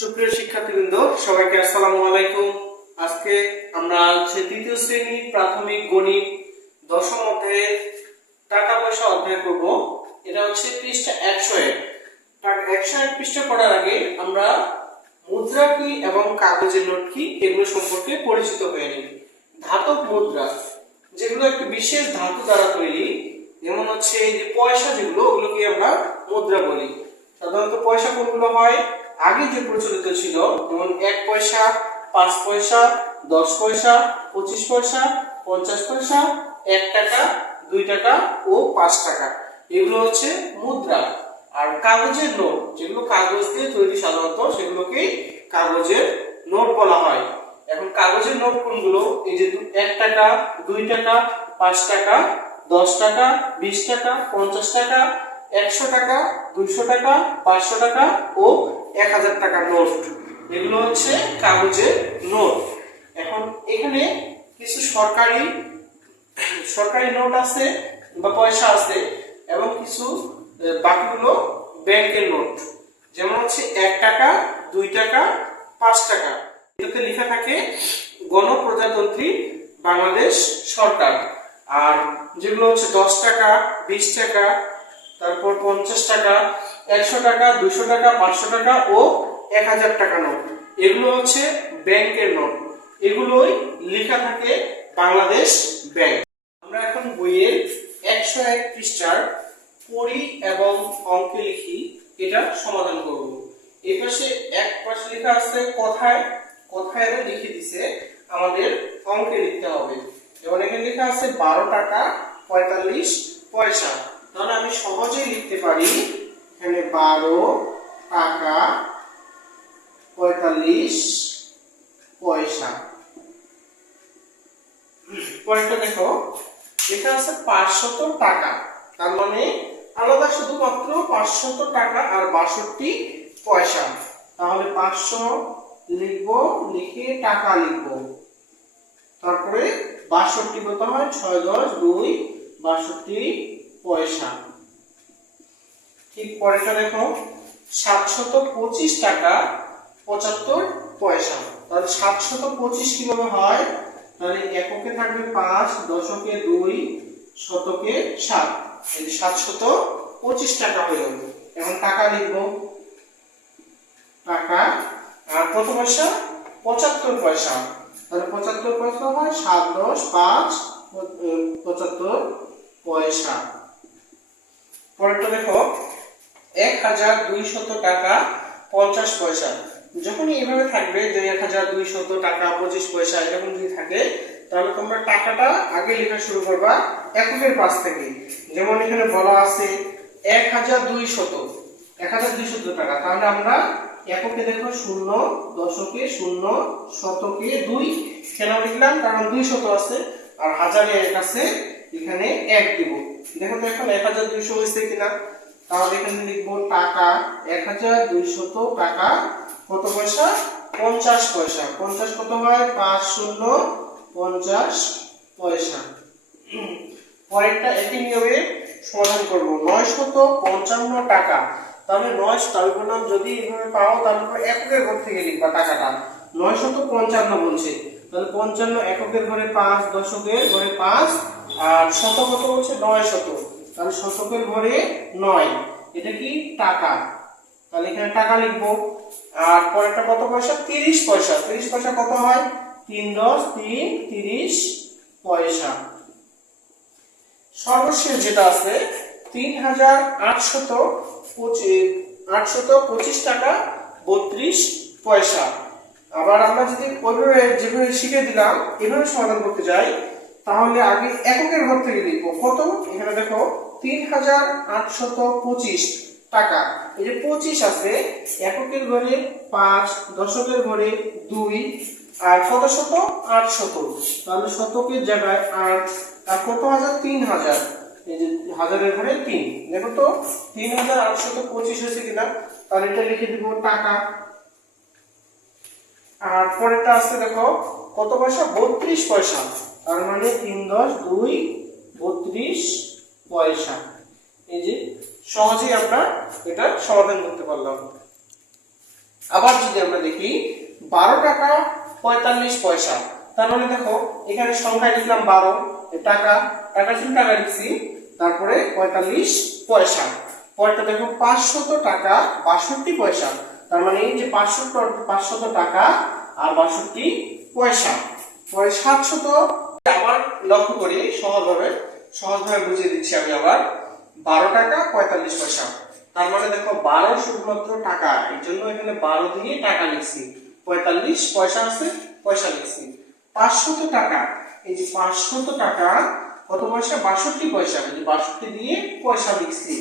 সুপ্রিয় শিক্ষার্থীবৃন্দ, সবাইকে আসসালামু আলাইকুম। আজকে আমরা তৃতীয় শ্রেণী প্রাথমিক গণিত দশম অধ্যায়ের টাকা পয়সা অধ্যায় করব। এটা হচ্ছে পৃষ্ঠা 101। 101 পৃষ্ঠা পড়ার আগে আমরা মুদ্রা কি এবং কাগজের নোট কি এগুলো সম্পর্কে পরিচিত হয়ে নিই। ধাতব মুদ্রা যেগুলো একটি বিশেষ ধাতু দ্বারা তৈরি, যেমন হচ্ছে এই যে পয়সা, যেগুলো ওগুলোকে আমরা মুদ্রা বলি। সাধারণত পয়সা কোনগুলো হয়? আগে যে প্রচলিত ছিল, যেমন 1 পয়সা, 5 পয়সা, 10 পয়সা, 25 পয়সা, 50 পয়সা, 1 টাকা, 2 টাকা ও 5 টাকা, এগুলো হচ্ছে মুদ্রা। আর কাগজের নোট, যেগুলো কাগজ দিয়ে তৈরি সাধারণত, সেগুলোকে কাগজের নোট বলা হয়। এখন কাগজের নোট কোনগুলো? এই যে 1 টাকা, 2 টাকা, 5 টাকা, 10 টাকা, 20 টাকা, 50 টাকা, 100 টাকা, 200 টাকা, 500 টাকা ও 1000 টাকার নোট, এগুলো হচ্ছে কাগজের নোট। এখন এখানে কিছু সরকারি নোট আছে বা পয়সা আছে, এবং কিছু বাকিগুলো ব্যাংকের নোট। যেমন হচ্ছে 1 টাকা, 2 টাকা, 5 টাকা, এটাতে লেখা থাকে গণপ্রজাতন্ত্রী বাংলাদেশ সরকার। আর যেগুলো হচ্ছে 10 টাকা, 20 টাকা, তারপর 50 টাকা, 100 টাকা, 200 টাকা, 500 টাকা ও 1000 টাকা নোট, এগুলো হচ্ছে ব্যাংকের নোট। এগুলোই লেখা থাকে বাংলাদেশ ব্যাংক। আমরা এখন বইয়ের 101 পৃষ্ঠার পড়ি এবং অঙ্কে লিখি, এটা সমাধান করব। এই পাশে এক পাশে লেখা আছে কথায়, কথায় লিখে দিছে আমাদের অঙ্কে লিখতে হবে। যেমন এখানে লেখা আছে 12 টাকা 45 পয়সা। তাহলে আমি সহজেই লিখতে পারি এখানে 12 টাকা 45 পয়সা। পরেরটা দেখো, লেখা আছে 500 টাকা, তার মানে আলাদা শুধুমাত্র 500 টাকা আর 62 পয়সা। তাহলে 500 লিখবো, লিখে টাকা লিখবো, তারপরে 62 কত হয়? 6 10 2 62 পয়সা। ঠিক পরেরটা দেখো, 725 টাকা 75 পয়সা। তাহলে 725 কিভাবে হয়? তাহলে এককে থাকবে 5, দশকে 2, শতকে 7, এই 725 টাকা হলো। এখন টাকা লিখবো, টাকা, আর কত পয়সা? 75 পয়সা। তাহলে 75 পয়সা হয় 7 10 5 75 পয়সা। পরেরটা দেখো, 1200 টাকা 50 পয়সা। যখনই এইভাবে থাকবে যে 1200 টাকা 25 পয়সা এরকম যদি থাকে, তাহলে তোমরা টাকাটা আগে লেখা শুরু করবা এককের পাশ থেকে। যেমন এখানে বলা আছে 1200 টাকা, তাহলে আমরা এককে দেখো 0, দশকে 0, শতকে 2 কেন লিখলাম? কারণ 200 আছে, আর হাজারের কাছে এখানে 1 দিব। দেখো তো এখন 1200 হয়েছে কিনা? তাহলে এখানে লিখবো টাকা 1200 টাকা কত পয়সা? 50 পয়সা। 50 কত হয়? 5 0 50 পয়সা। পরেরটা একই নিয়মে সমাধান করব। 955 টাকা। তাহলে 9 তার নাম যদি এইভাবে পাও, তাহলে এককের ঘর থেকে লিখবা টাকাটা। 955 বলছে, তাহলে 55 এককের ঘরে 5, দশকের ঘরে 5, আর শত কত হচ্ছে 900, তাহলে শতকের ঘরে 9, এটা কি? টাকা। তাহলে এখানে টাকা লিখবো। আর পরেরটা কত পয়সা? 30 পয়সা। 30 পয়সা কত হয়? 3 10 3 30 পয়সা। সর্বশেষ যেটা আছে 3825 টাকা 32 পয়সা। আবার আমরা যদি ওইভাবে যেভাবে শিখে দিলাম এভাবে সমাধান করতে যাই, তাহলে আগে এককের ঘর থেকে লিখবো। কত? এখানে দেখো 3825 টাকা। এই যে 25 আছে, এককের ঘরে 5, দশকের ঘরে 2, আর কত শত? 800, তাহলে শতকের জায়গায় 8, আর কত হাজার? 3000, এই যে হাজারের ঘরে 3। দেখো তো 3825 হয়েছে কিনা? তাহলে এটা লিখে দিব টাকা। আর পরেরটা আছে দেখো কত পয়সা? 32 পয়সা। তার মানে 3 10 2 32 পয়সা। এই যে সহজেই আমরা এটা সমাধান করতে পারলাম। আবার যদি আমরা দেখি 12 টাকা 45 পয়সা, তার মানে দেখো এখানে সংখ্যা লিখলাম 12, টাকা টাকা ছিল টাকা লিখছি, তারপরে 45 পয়সা। পরেরটা দেখো 500 টাকা 62 পয়সা, তার মানে এই যে 500 টাকা আর 62 পয়সা। পরে 700, আবার লক্ষ্য করি সহজভাবে বুঝিয়ে দিচ্ছি আমি আবার। 12 টাকা 45 পয়সা, তার মানে দেখো 12 শুধুমাত্র টাকা, এই জন্য এখানে 12 দিয়ে টাকা লিখছি, 45 পয়সা আছে পয়সা লিখছি। 500 টাকা, এই যে 500 টাকা কত পয়সা 62 পয়সা, এই যে 62 দিয়ে পয়সা লিখছি।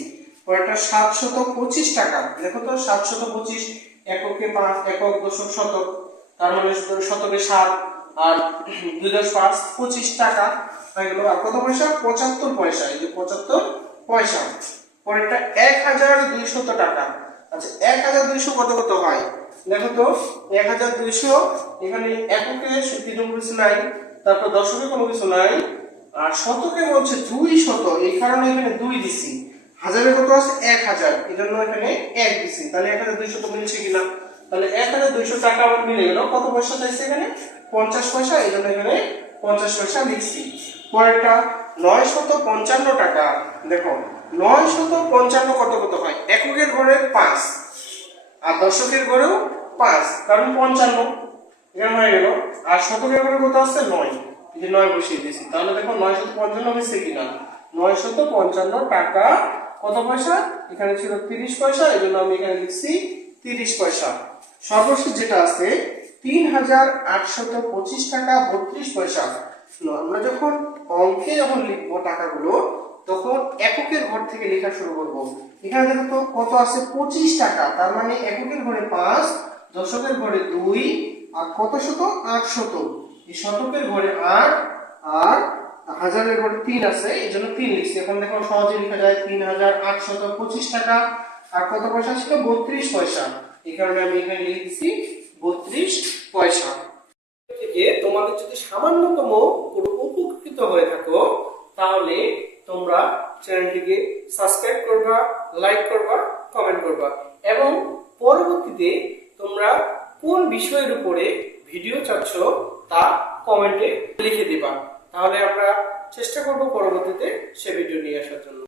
পরেরটা 725 টাকা, দেখো তো 725 এককে 5, একক দশক শতক, তার মানে শতকে 7 আর 2 × 5 25 টাকা হয়ে গেল। আর কত পয়সা 75 পয়সা, এই যে 75 পয়সা। পরেরটা 1200 টাকা। আচ্ছা 1200 কত হয় দেখো তো, 1200 এখানে এককে কোনো কিছু নাই, তারপর দশকে কোনো কিছু নাই, আর শতকে বলছে 200, এই কারণে এখানে 2 দিছি। হাজারে কত আছে 1000, এই জন্য এখানে 1 দিছি। তাহলে 1200 তো মিলছে কিনা, তাহলে 1200 টাকা আমার মিলে গেল। কত পয়সা চাইছে এখানে 50 পয়সা, এই জন্য এখানে 50 পয়সা লিখছি। পরেরটা 955 টাকা, দেখো 955 কত হয়, এককের ঘরে 5 আর দশকের ঘরেও 5, কারণ 55 এখানে হয়ে গেল। আর শতকের ঘরে কত আছে 9, এই যে 9 বসিয়ে দিয়েছি। তাহলে দেখো 955 হয়েছে কিনা, 955 টাকা কত পয়সা, এখানে ছিল 30 পয়সা, এই জন্য আমি এখানে লিখছি 30 পয়সা। সর্বশেষ যেটা আছে 3825 টাকা 32 পয়সা। আমরা যখন অঙ্কে লিখবো টাকাগুলো, তখন এককের ঘর থেকে লেখা শুরু করব। এখানে দেখো তো কত আছে 25 টাকা, তার মানে এককের ঘরে 5, দশকের ঘরে 2 আর কত শত 800, এই শতকের ঘরে 8 আর হাজারের ঘরে 3 আছে, এই জন্য 3 লিখছি। এখন দেখো সহজে লেখা যায় 3825 টাকা আর কত পয়সা ছিল 32 পয়সা, এই কারণে আমি এখানে লিখে দিছি 32 পয়সা। থেকে তোমাদের যদি সামান্যতম কোনো উপকৃত হয়ে থাকো, তাহলে তোমরা চ্যানেলটিকে সাবস্ক্রাইব করবা, লাইক করবা, কমেন্ট করবা, এবং পরবর্তীতে তোমরা কোন বিষয়ের উপরে ভিডিও চাচ্ছ তা কমেন্টে লিখে দিবা। তাহলে আমরা চেষ্টা করব পরবর্তীতে সে ভিডিও নিয়ে আসার জন্য।